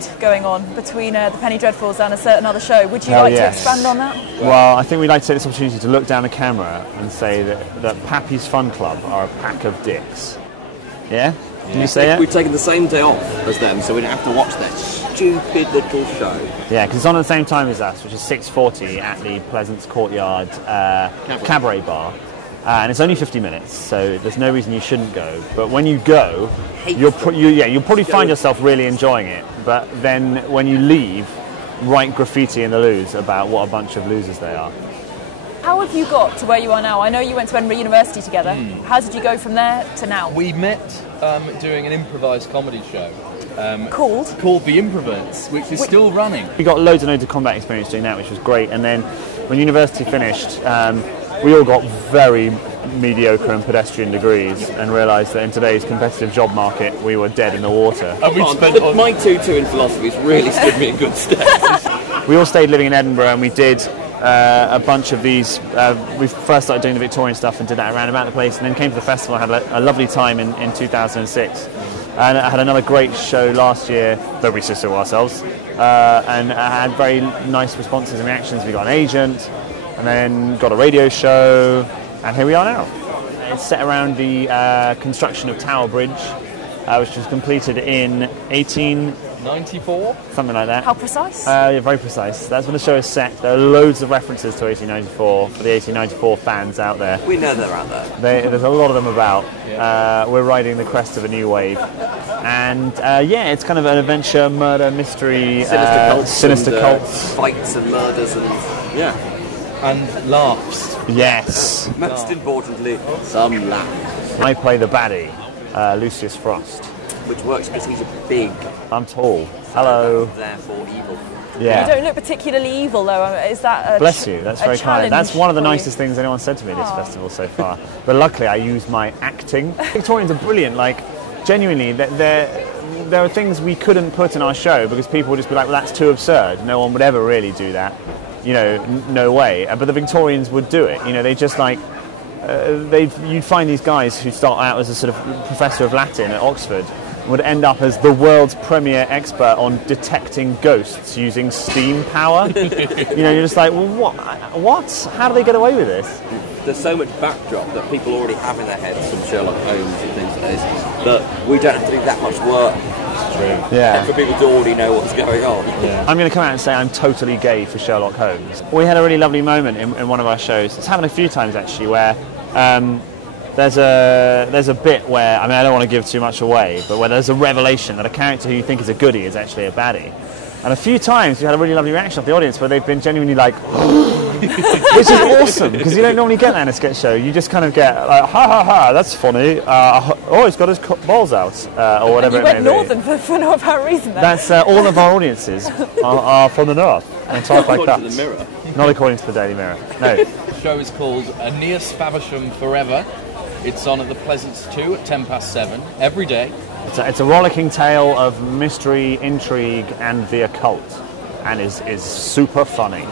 feud going on between the Penny Dreadfuls and a certain other show. Would you like to expand on that? Well, I think we'd like to take this opportunity to look down the camera and say that Pappy's Fun Club are a pack of dicks. Yeah? Can you say it? We've taken the same day off as them, so we don't have to watch their stupid little show. Yeah, because it's on at the same time as us, which is 6:40 at the Pleasance Courtyard Cabaret Bar. And it's only 50 minutes, so there's no reason you shouldn't go. But when you go, you'll probably find yourself really enjoying it. But then when you leave, write graffiti in the loos about what a bunch of losers they are. How have you got to where you are now? I know you went to Edinburgh University together. How did you go from there to now? We met doing an improvised comedy show. Called The Improverts, which is still running. We got loads and loads of combat experience doing that, which was great. And then when university finished, we all got very mediocre and pedestrian degrees and realised that in today's competitive job market, we were dead in the water. My 2-2 in philosophy has really stood me in good stead. We all stayed living in Edinburgh, and we did a bunch of these. We first started doing the Victorian stuff and did that around about the place, and then came to the festival and had a lovely time in 2006. And I had another great show last year, though we still ourselves, and I had very nice responses and reactions. We got an agent, and then got a radio show, and here we are now. It's set around the construction of Tower Bridge, which was completed in 1894, something like that. How precise? Yeah, very precise. That's when the show is set. There are loads of references to 1894 for the 1894 fans out there. We know they're out there. There's a lot of them about. We're riding the crest of a new wave. And it's kind of an adventure, murder, mystery, sinister cults. Fights and murders and and laughs. Yes. Most importantly, some laughs. I play the baddie, Lucius Frost. Which works because he's big. I'm tall. Hello. Therefore evil. Yeah. You don't look particularly evil, though. Is that Bless you. That's very kind. That's one of the nicest things anyone said to me this festival so far. But luckily, I use my acting. Victorians are brilliant. Like, genuinely, there are things we couldn't put in our show because people would just be like, well, that's too absurd. No one would ever really do that. You know, no way. But the Victorians would do it. You know, they just like, you'd find these guys who start out as a sort of professor of Latin at Oxford would end up as the world's premier expert on detecting ghosts using steam power. You know, you're just like, well, what? How do they get away with this? There's so much backdrop that people already have in their heads from Sherlock Holmes and things like this that we don't have to do that much work. True. Yeah. For people to already know what's going on. Yeah. I'm going to come out and say I'm totally gay for Sherlock Holmes. We had a really lovely moment in one of our shows. It's happened a few times actually, where there's a bit where, I mean, I don't want to give too much away, but where there's a revelation that a character who you think is a goodie is actually a baddie. And a few times we had a really lovely reaction of the audience where they've been genuinely like, which is awesome, because you don't normally get that in a sketch show. You just kind of get like, ha ha ha, that's funny. Oh, he's got his balls out, or whatever it may be. You went northern for no apparent reason then. That's all of our audiences are from the north and talk like that. Not according to the Mirror. Not according to the Daily Mirror. No. The show is called Aeneas Faversham Forever. It's on at the Pleasance 2 at 7:10 every day. It's a rollicking tale of mystery, intrigue, and the occult, and is super funny.